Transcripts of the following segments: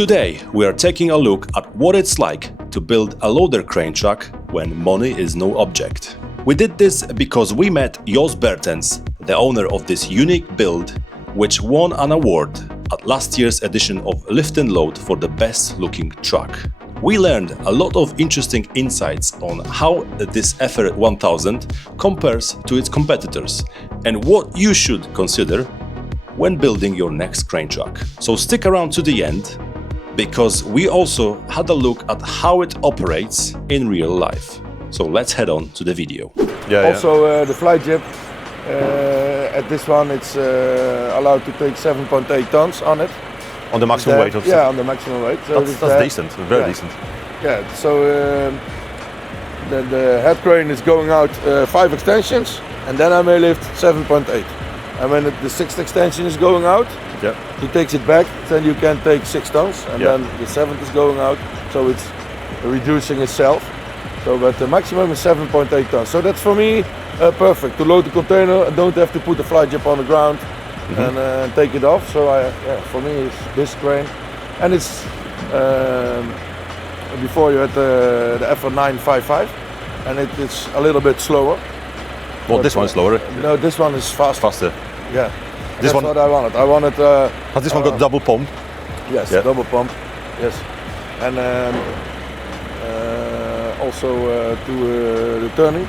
Today we are taking a look at what it's like to build a loader crane truck when money is no object. We did this because we met Jos Bertens, the owner of this unique build, which won an award at last year's edition of Lift and Load for the best looking truck. We learned a lot of interesting insights on how this Effer 1000 compares to its competitors and what you should consider when building your next crane truck. So stick around to the end, because we also had a look at how it operates in real life. So let's head on to the video. The fly jib, at this one it's allowed to take 7.8 tons on it. On the maximum weight of on the maximum weight. So that's decent, very decent. Yeah, so the head crane is going out 5 extensions, and then I may lift 7.8. And when the 6th extension is going out, he takes it back, then you can take 6 tons, and then the 7th is going out, so it's reducing itself. So, but the maximum is 7.8 tons. So that's for me perfect, to load the container. I don't have to put the fly jib on the ground and take it off. So for me it's this crane. And it's, before you had the Effer 955, and it's a little bit slower. Well, this one is slower. No, this one is faster. Yeah. This That's one, what I wanted. has this one got double pump? Yes, double pump. Yes, and also to the turning,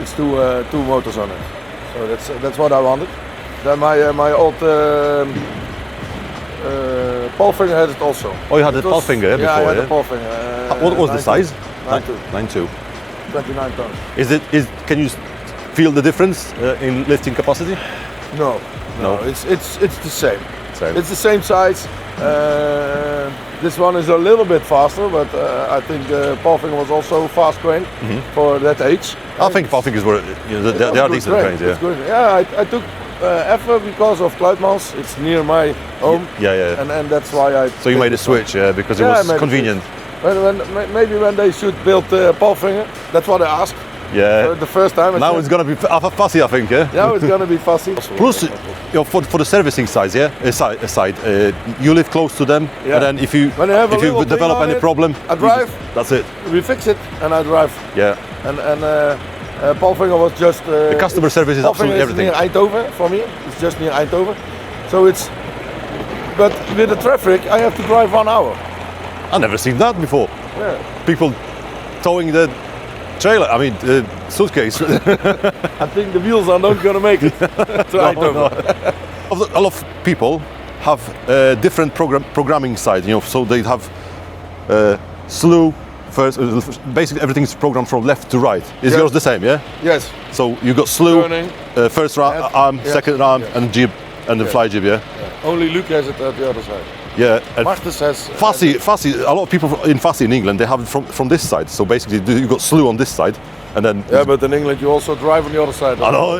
it's two motors on it. So that's what I wanted. Then my old Palfinger had it also. Oh, you had the Palfinger before? Yeah, I had the Palfinger. What was the size? 9.2. 9.2. 29 tons. Can you feel the difference in lifting capacity? No. It's the same. It's the same size. This one is a little bit faster, but I think Palfinger was also fast crane for that age. I think Palfingers were, they are decent cranes. Yeah. It's good. Yeah, I took Effer because of Kluitmans. It's near my home. Yeah. And that's why I. So you made a switch, because it was convenient. Maybe when they should build Palfinger, that's what I asked. Yeah. The first time. Now it's gonna be Fassi, I think. Yeah. Now it's gonna be Fassi. Plus, for the servicing side, you live close to them, and then if you develop any problem, I drive. That's it. We fix it, and I drive. Yeah. And Palfinger was just. The customer service is absolutely everything. Near Eindhoven for me. It's just near Eindhoven, so it's. But with the traffic, I have to drive 1 hour. I've never seen that before. Yeah. People towing the trailer, suitcase. I think the wheels are not gonna make it to Eindhoven. A lot of people have different programming side, so they have slew first. Basically, everything is programmed from left to right. Is yours the same? Yeah. Yes. So you got slew, turning, first arm, second arm, and jib, and the fly jib. Yeah. Only Luke has it at the other side. Yeah, Marcus has Fassi. A lot of people in Fassi in England, they have it from this side. So basically, you got slew on this side, and then. Yeah, but in England you also drive on the other side. I know.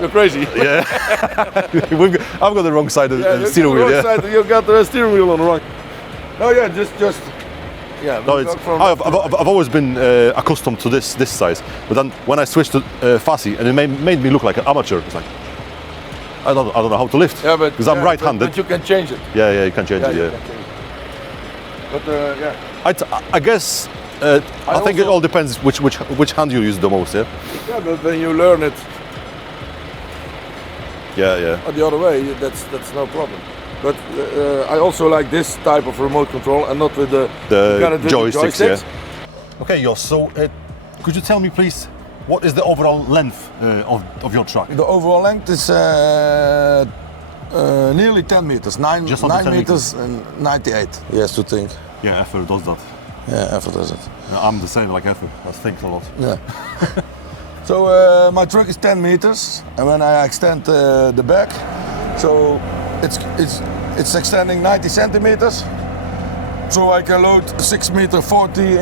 You're crazy. Yeah. I've got the wrong side of the steering wheel. Yeah. You got the steering wheel on the wrong. No, yeah, just. Yeah. No, I've always been accustomed to this size, but then when I switched to Fassi, and it made me look like an amateur. It's like. I don't know how to lift, because I'm right-handed. But you can change it. Yeah, you can change it. Yeah. But I guess I think it all depends which hand you use the most. Yeah. Yeah, but when you learn it. Yeah. The other way, that's no problem. But I also like this type of remote control, and not with the joysticks. Yeah. Okay, Jos. So could you tell me, please? What is the overall length of your truck? The overall length is nearly 10 meters, 9 meters and 98. Yes, to think. Yeah, Effer does that. Yeah, Effer does it. I'm the same like Effer. I think a lot. Yeah. So my truck is 10 meters, and when I extend the back, so it's extending 90 centimeters. So I can load 6.40 meters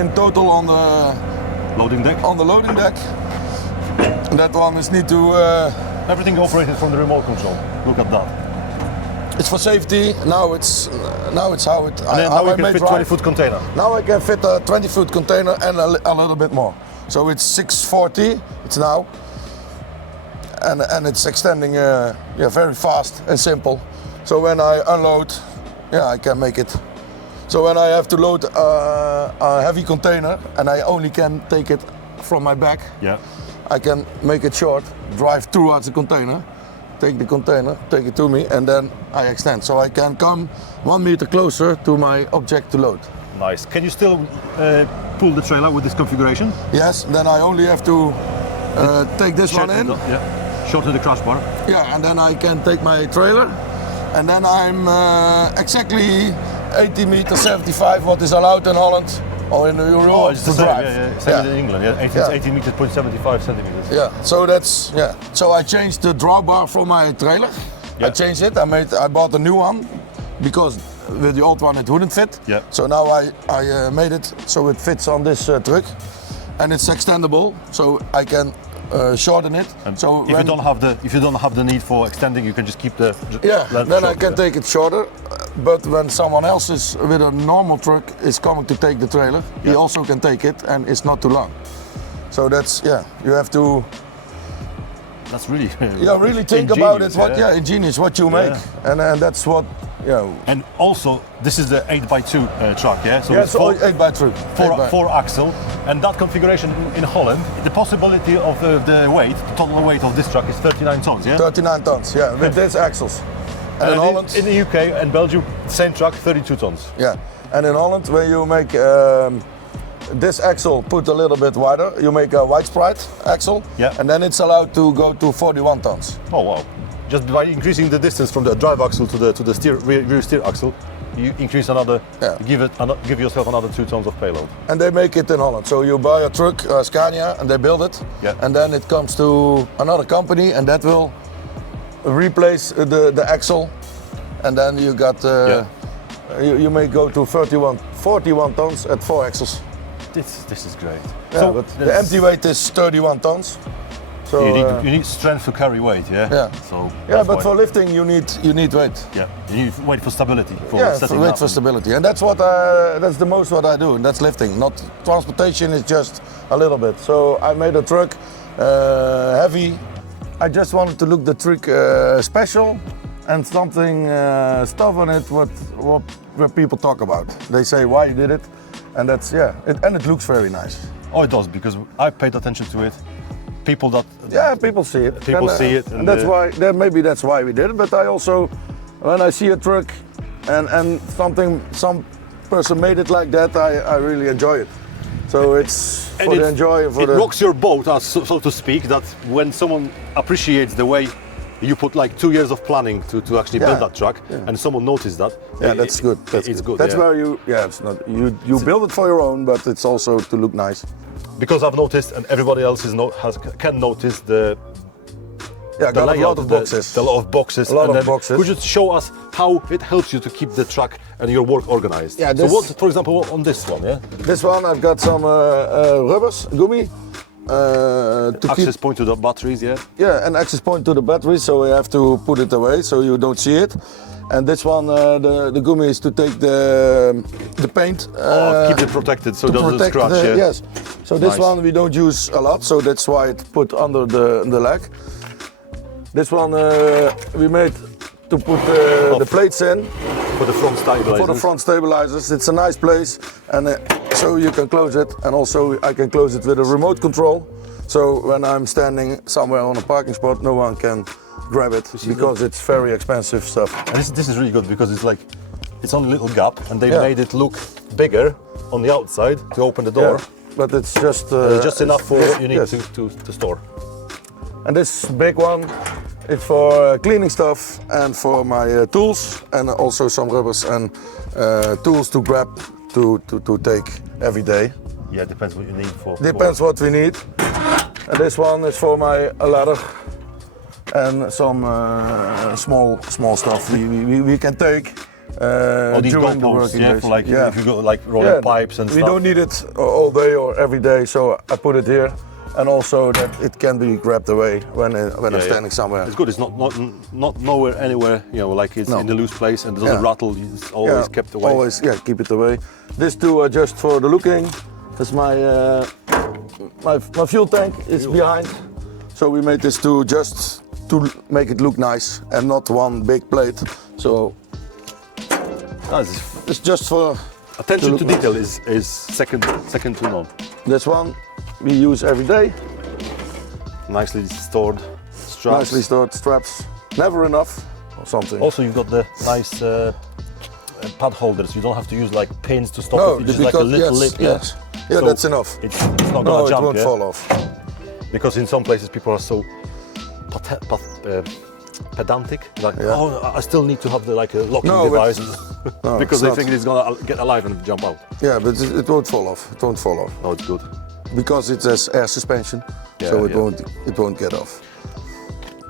in total on the loading deck. On the loading deck. That one is need to. Everything operated from the remote control. Look at that. It's for safety. Now it's how it. And now we can fit 20-foot container. Now I can fit a 20-foot container and a little bit more. So it's 640. It's now, and it's extending very fast and simple. So when I unload, Yeah, I can make it. So when I have to load a heavy container and I only can take it from my back, Yeah. I can make it short, drive towards the container, take the container, take it to me, and then I extend. So I can come 1 meter closer to my object to load. Nice. Can you still pull the trailer with this configuration? Yes, then I only have to take this one in. Yeah. Shorten the crash bar. Yeah, and then I can take my trailer, and then I'm exactly 80 meters 75, what is allowed in Holland or in Europe it's to the same. drive. Yeah. Same in England. Yeah. 18 meters, 0.75 centimeters. Yeah, so that's So I changed the drawbar for my trailer. Yeah. I changed it. I bought a new one because with the old one it wouldn't fit. Yeah. So now I made it so it fits on this truck, and it's extendable, so I can shorten it. And so if you don't have the need for extending, you can just keep the length then short, I can take it shorter. But when someone else is with a normal truck is coming to take the trailer, he also can take it, and it's not too long. So that's you have to. That's really. Really think about it. Ingenious what you make, and that's what. And also, this is the 8x2 truck, yeah. So it's 8x2, four axle, and that configuration in Holland, the possibility of the weight, the total weight of this truck is 39 tons, yeah. 39 tons, yeah, with these axles. And in Holland, in the UK and Belgium, same truck, 32 tons. Yeah, and in Holland, when you make this axle put a little bit wider, you make a widespread axle, and then it's allowed to go to 41 tons. Oh wow! Just by increasing the distance from the drive axle to the rear steer axle, you increase another. Give yourself another 2 tons of payload. And they make it in Holland. So you buy a truck, Scania, and they build it, and then it comes to another company, and that will replace the axle, and then you got you may go to 41 tons at 4 axles. This is great. Yeah, so but the empty weight is 31 tons. So you need strength to carry weight, yeah. Yeah. So but for lifting you need weight. Yeah, you need weight for stability. For stability, and that's that's the most what I do, and that's lifting. Not transportation is just a little bit. So I made a truck heavy. I just wanted to look the truck special, and something stuff on it what people talk about. They say why you did it, and that's and it looks very nice. Oh, it does, because I paid attention to it. People see it. People see it, and that's why. Maybe that's why we did it. But I also, when I see a truck, and some person made it like that, I really enjoy it. So it's for the enjoy. It rocks your boat, so to speak. That when someone appreciates the way you put like 2 years of planning to actually build that truck, and someone noticed that. Yeah, that's good. It's good. That's where it's not you build it for your own, but it's also to look nice. Because I've noticed, and everybody else can notice the got layout, a lot of boxes. A lot of boxes. A lot of boxes. Could you show us how it helps you to keep the truck and your work organized? Yeah. So what, for example, on this one, This one I've got some rubbers, gummy. Access point to the batteries, Yeah, an access point to the batteries, so you have to put it away so you don't see it. And this one, the gummy is to take the paint. Keep it protected so it doesn't scratch. Yes. So this one we don't use a lot, so that's why it's put under the leg. This one we made to put the plates in. For the front stabilizers. For the front stabilizers. It's a nice place, and so you can close it, and also I can close it with a remote control. So when I'm standing somewhere on a parking spot, no one can grab it because it's very expensive stuff. And this is really good because it's only a little gap, and they made it look bigger on the outside to open the door. Yeah, but it's just enough for what you need to store. And this big one, it's for cleaning stuff and for my tools, and also some rubbers and tools to grab to take every day. Yeah, depends what you need for. Depends what we need. And this one is for my ladder and some small stuff we can take during the working days. For if you go like rolling pipes and stuff. We don't need it all day or every day, so I put it here. And also that it can be grabbed away when I'm standing somewhere. It's good. It's not nowhere anywhere. Like it's in the loose place and it doesn't rattle. It's always kept away. Always, keep it away. These two are just for the looking. That's my fuel tank is behind. So we made this two just to make it look nice and not one big plate. So It's just for attention to look detail is second to none. this one we use every day. Nicely stored straps. Nicely stored straps. Never enough or something. Also, you've got the nice pad holders. You don't have to use like pins to stop No, it. It's just like a little lip. yes. Yeah, So that's enough. It's not No, gonna it jump. won't Yeah? fall off. Because in some places people are so pedantic. Like, Yeah. oh, I still need to have the like a locking No, device No, because it's they not. think it's gonna get alive and jump out. Yeah, but it won't fall off. It won't fall off No, it's good. because it has air suspension, Yeah, so it yeah. won't get off.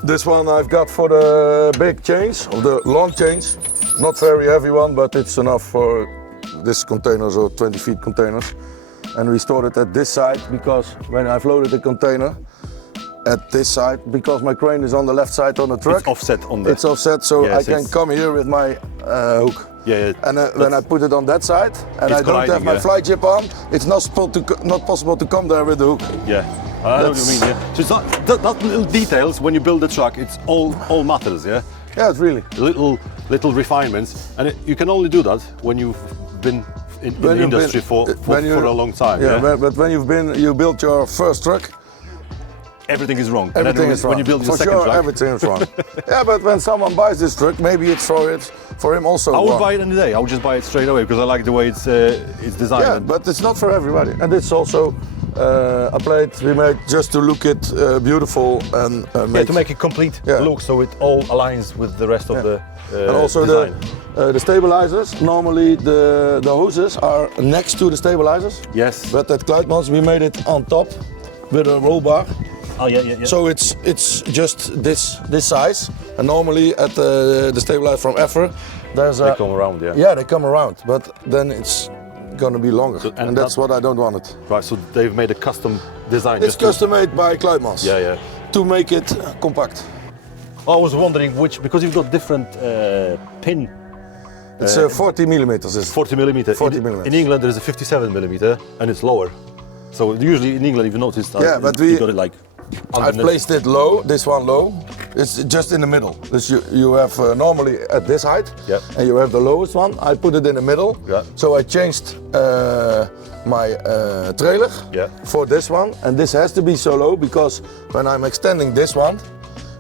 This one I've got for the big chains, or the long chains. Not very heavy one, but it's enough for this containers or 20 feet containers. And we store it at this side because when I've loaded the container at this side, because my crane is on the left side on the truck. It's offset on the. It's offset, so Yes, I can it's- come here with my hook. Yeah. And when I put it on that side, and It's I don't have colliding, my yeah. fly jib on, it's not possible to come there with the hook. Yeah. I know what you mean. Yeah. So it's not that little details when you build the truck. It's all matters. Yeah. Yeah, it's really. Little refinements, and you can only do that when you've been in the you've industry been- for a long time. Yeah, Yeah. but when you build your first truck, Everything is wrong. And everything then is wrong. when you build your for second sure, truck, everything is wrong. Yeah, but when someone buys this truck, maybe it's for him also I would wrong. buy it any day. I would just buy it straight away because I like the way it's designed. Yeah, but it's not for everybody. And it's also a plate we made just to look it beautiful and to make a complete Yeah. look so it all aligns with the rest of the and also design. the stabilizers. Normally the hoses are next to the stabilizers. Yes. But at Cloudmans we made it on top with a roll bar. Oh yeah. So it's just this size. And normally at the stabilizer from Effer, there's They come around, yeah. Yeah, they come around, but then it's gonna be longer, and that's what I don't want it. Right. So they've made a custom design. It's just to- custom made by Cloudmans. Yeah. To make it compact. I was wondering because you've got different pin. It's 40 millimeters. 40 millimeter. 40 in, millimeters. In England, there's a 57 millimeter, and it's lower. So usually in England, you've noticed that Yeah, but you got it like. I underneath. placed it low, this one low. It's just in the middle. This you have normally at this height, Yeah. and you have the lowest one. I put it in the middle. Yeah. So I changed my trailer Yeah. for this one, and this has to be so low because when I'm extending this one,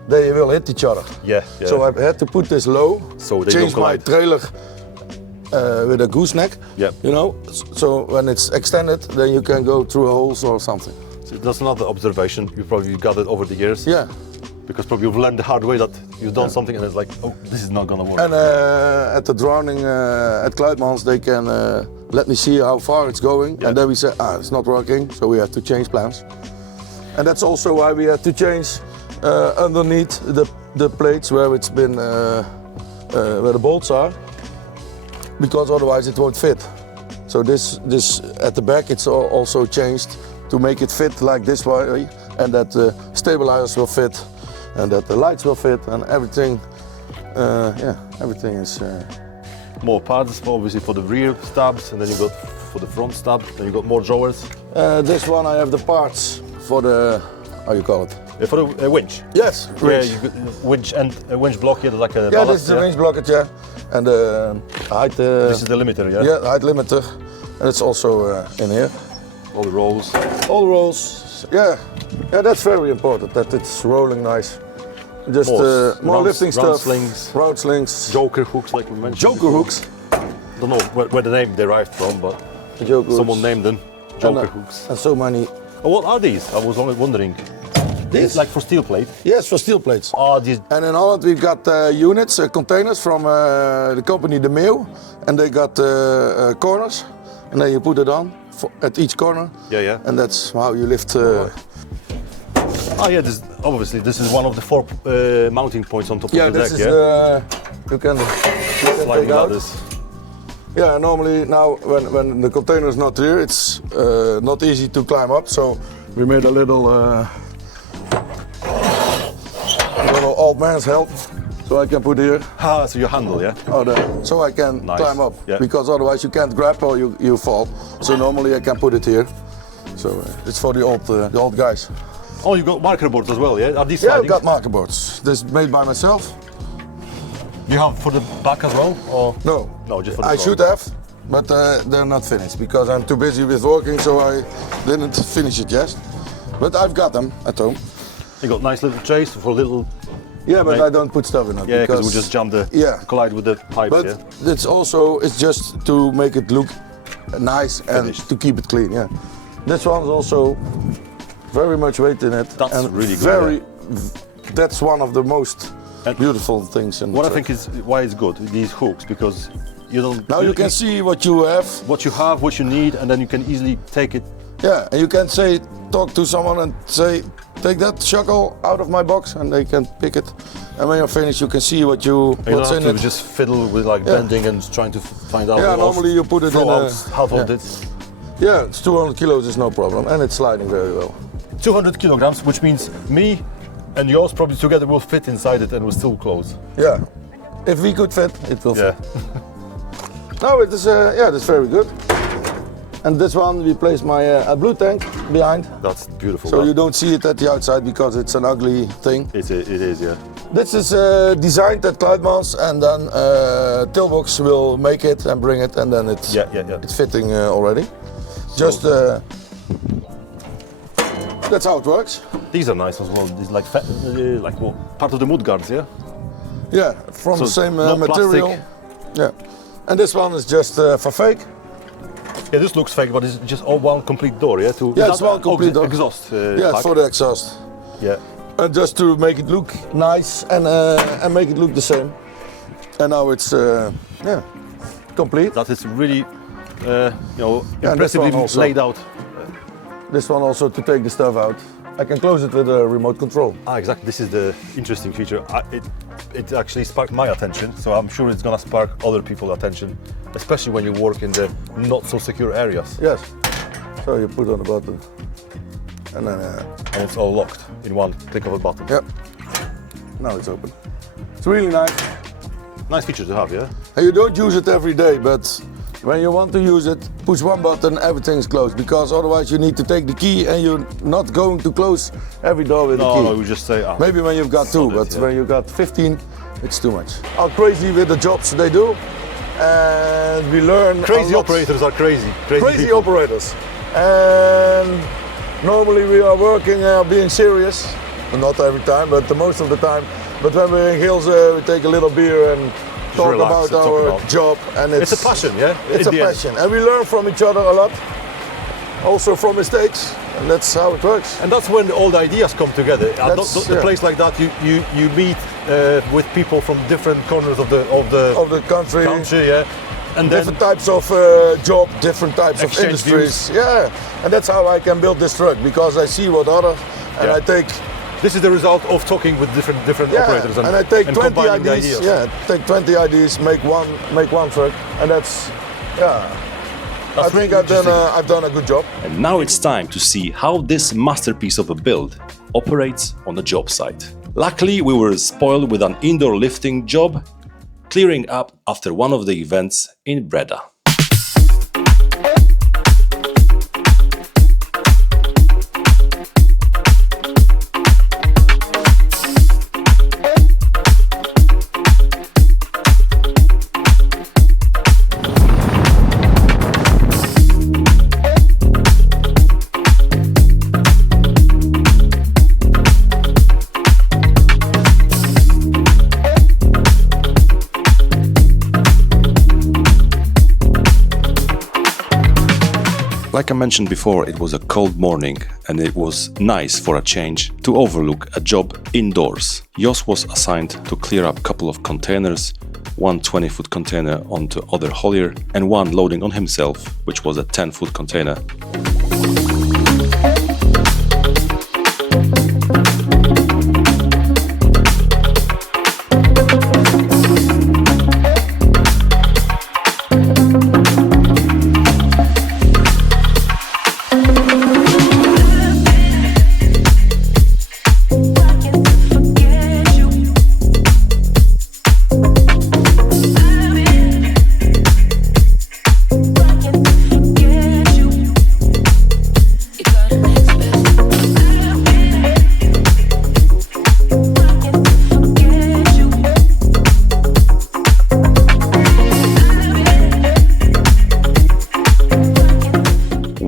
they will hit each other. Yeah. So I had to put this low, So they change don't my collide. trailer with a gooseneck. Yep. You know, so when it's extended, then you can go through holes or something. So that's another observation you probably gathered over the years. Yeah. Because probably you've learned the hard way that you've done something and it's like, oh, this is not gonna work. And at the drowning at Cloudmans, they can let me see how far it's going, Yeah. and then we say, it's not working, so we have to change plans. And that's also why we had to change underneath the plates where it's been where the bolts are, because otherwise it won't fit. So this at the back it's also changed to make it fit like this way, and that the stabilizers will fit, and that the lights will fit, and everything. Everything is. More pads, obviously for the rear stabs, and then you got for the front stab, then you got more drawers. This one I have the parts for the, how you call it? For the winch. Yes, Yeah, winch. you got winch and a winch block here, like a Yeah, ballast, this is the winch blockage, yeah, and the height. This is the limiter, yeah? Yeah, height limiter, and it's also in here. All the rolls. All the rolls, yeah, that's very important that it's rolling nice. Just more round- lifting round stuff, slings. round slings, Joker hooks, like we mentioned. joker before. hooks, Don't know where the name derived from, but joker someone hooks, named them Joker hooks. and so many. Oh, what are these? I was only wondering. These? It's like for steel plate. Yes, for steel plates. Oh, these. And in Holland we've got units, containers from the company De Meeuw, and they got corners, and then you put it on at each corner. Yeah. And that's how you lift. Oh yeah, obviously this is one of the 4 mounting points on top Yeah, of the this deck, is yeah? you can Sliding take out. ladders. Yeah, normally now when the container is not here, it's not easy to climb up. So we made a little old man's help, so I can put here. Ah, so you handle, yeah? So I can Nice. climb up, Yeah. because otherwise you can't grab or you fall. So normally I can put it here. So it's for the old guys. Oh, you got marker boards as well, yeah? Are these Yeah, I've sliding? got marker boards. This is made by myself. You have for the back as well, or No, no, just for the I front. should have, but they're not finished because I'm too busy with working, so I didn't finish it yet. But I've got them at home. You got nice little trays for little. Yeah, but Like- I don't put stuff in it. Yeah, because we just jump the collide with the pipes. But Yeah. it's just to make it look nice and Finished. to keep it clean. Yeah, this one's also very much weight in it. That's and really good, That's one of the most And beautiful things in the What I truck. think is why it's good these hooks, because you don't. Now you can see what you have. what you have, what you need, and then you can easily take it. Yeah, and you can talk to someone and say, take that shackle out of my box, and they can pick it. And when you're finished, you can see You don't what's have in to it. just fiddle with like bending and trying to find out. Yeah, or normally you put it throw in out a- half yeah. of it. Yeah, it's 200 kilos is no problem, and it's sliding very well. 200 kilograms, which means me and yours probably together will fit inside it and will still close. Yeah, if we could fit, it will Yeah. fit. No, it is. That's very good. And this one, we place my blue tank behind, That's beautiful. so you don't see it at the outside because it's an ugly thing. It is, yeah. This is designed at Cloudmans, and then Toolbox will make it and bring it, and then it's it's fitting already. Just that's how it works. These are nice as well. These like part of the mud guards, yeah. Yeah, from So the same not material. plastic. Yeah, and this one is just for fake. Yeah, this looks fake, but it's just all one complete door, yeah. Yeah, it's one complete door. Exhaust. Yeah, it's pack? for the exhaust. Yeah. And just to make it look nice and make it look the same. And now it's complete. That is really, and this impressively one also. laid out. This one also to take the stuff out. I can close it with a remote control. Exactly. This is the interesting feature. It actually sparked my attention, so I'm sure it's gonna spark other people's attention, especially when you work in the not so secure areas. Yes. So you put on the button, and then And it's all locked in one click of a button. yep. Now it's open. It's really nice. Nice feature to have, yeah. And you don't use it every day, but when you want to use it, push one button, everything is closed. Because otherwise you need to take the key, and you're not going to close every door with the key. No, we just say. Maybe when you've got two, solid, but yeah. when you've got 15, it's too much. Are crazy with the jobs they do, and we learn. Crazy a lot. operators are crazy. Crazy people. operators. And normally we are working, being serious. Not every time, but the most of the time. But when we're in hills, we take a little beer and talk relax about and talk our about- job. And It's a passion, yeah. It's In a the end. passion, and we learn from each other a lot. Also from mistakes, and that's how it works. And that's when all the ideas come together. At That's- a yeah. place like that, you meet with people from different corners of the country. yeah. And then Different types of job, different types of Exchange industries. Yeah, and that's how I can build this truck, because I see what other, and Yeah. I take this is the result of talking with different operators and I take 20 combining the ideas. Yeah, take 20 ideas, make one truck, and that's I think really I've done a good job. And now it's time to see how this masterpiece of a build operates on the job site. Luckily, we were spoiled with an indoor lifting job, clearing up after one of the events in Breda. Like I mentioned before, it was a cold morning and it was nice for a change to overlook a job indoors. Jos was assigned to clear up a couple of containers, one 20-foot container onto other haulier and one loading on himself, which was a 10-foot container.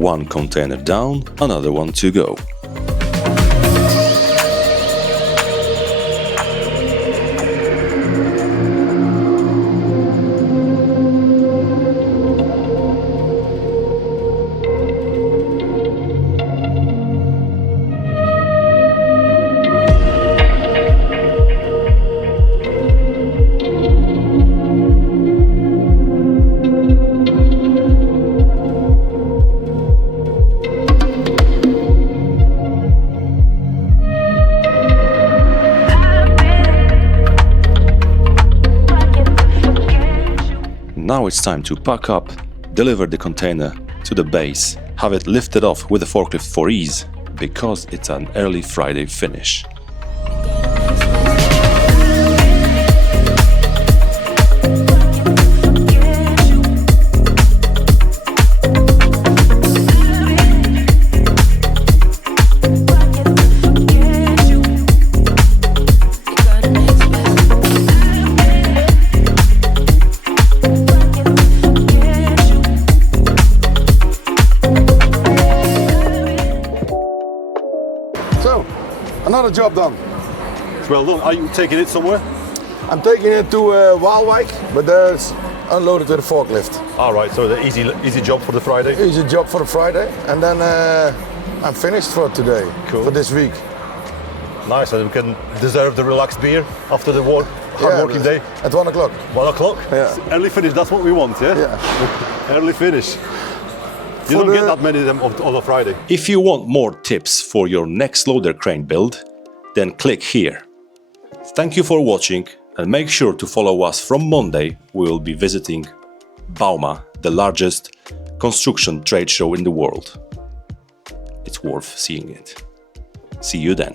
One container down, another one to go. Now it's time to pack up, deliver the container to the base, have it lifted off with a forklift for ease, because it's an early Friday finish. So, another job done. Well done. Are you taking it somewhere? I'm taking it to Waalwijk, but there's unloaded with a forklift. All right, so the easy job for the Friday. Easy job for the Friday, and then I'm finished for today, Cool. for this week. Nice, and we can deserve the relaxed beer after the hard working day. At 1 o'clock. 1 o'clock? Yeah. Early finish, that's what we want, yeah? Yeah. Early finish. You For don't get the- that many of them on a Friday. If you want more tips for your next loader crane build, then click here. Thank you for watching, and make sure to follow us. From Monday we will be visiting Bauma, the largest construction trade show in the world. It's worth seeing it. See you then.